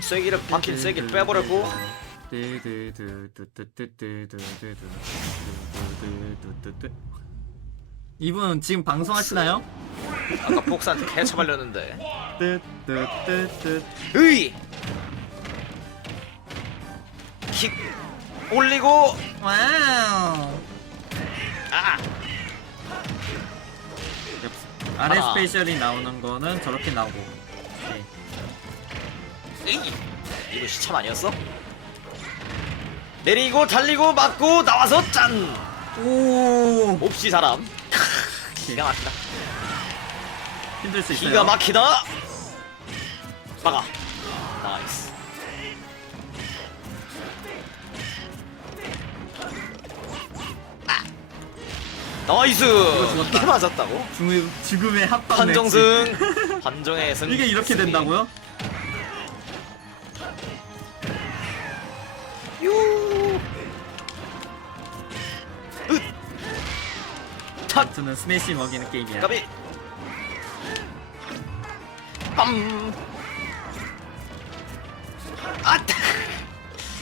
쐐기를 바퀴 쐐기를 빼버렸고 이분 지금 방송하시나요? 아까 복사한테 개처발렸는데 뜨뜨뜨뜨 으이 킥 올리고 와우 아 아래. 스페셜이 나오는 거는 저렇게 나오고 네. 으이 이거 시참 아니었어? 내리고 달리고 맞고 나와서 짠 오 몹시 사람 기가 막히다 힘들 수 있어요 기가 막히다 막아 나이스 아. 나이스 죽었다. 이게 맞았다고? 죽음, 죽음의 합방 판정승 판정의 승. 이게 이렇게 된다고요? 탓 저는 스매시 먹이는 게임이야 까비 빰 아!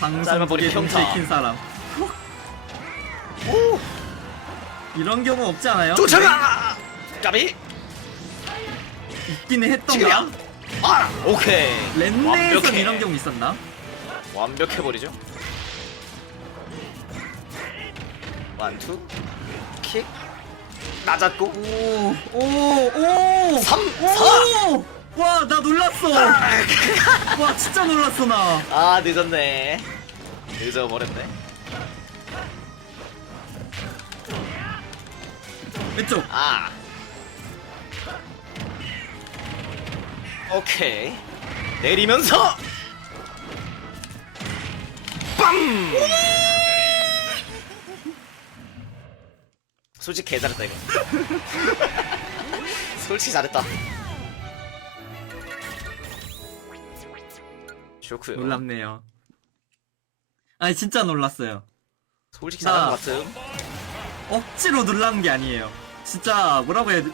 방송 짧아버린 두개 동시에 평타. 킨 사람 오! 이런 경우 없지 않아요? 쫓아가! 까비 있기는 지금이야 했던가? 아! 오케이 완벽해. 이런 경우 있었나? 완벽해 버리죠 원투 킥 낮았고. 오오오. 삼, 오! 와, 나 놀랐어. 와, 진짜 놀랐어 나. 아 늦었네. 늦어버렸네. 왼쪽. 아. 오케이. 내리면서. 빰 솔직히 개 잘했다 이거 솔직히 잘했다 좋구요 놀랍네요. 아니 진짜 놀랐어요. 솔직히 나- 잘한 것 같음 억지로 놀라는 게 아니에요. 진짜 뭐라고 해야 돼-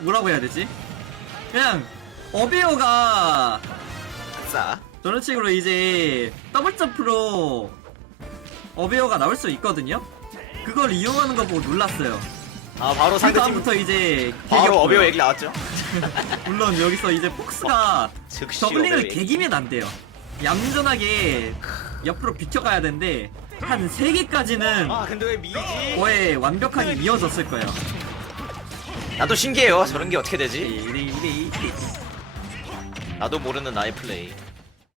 뭐라고 해야 되지? 그냥 어비오가 싸 저런 식으로 이제 더블 점프로 어비오가 나올 수 있거든요. 그걸 이용하는 거 보고 놀랐어요. 아 바로 그 상대팀 다음부터 이제 바로 개겼고요. 어비오 얘기 나왔죠 물론 여기서 이제 폭스가 즉시 저글링을 얘기. 개기면 안 돼요. 얌전하게 옆으로 비켜가야 되는데 한 3개까지는 아 근데 왜 미지? 거의 완벽하게 이어졌을 거예요. 나도 신기해요. 저런 게 어떻게 되지? 나도 모르는 나의 플레이.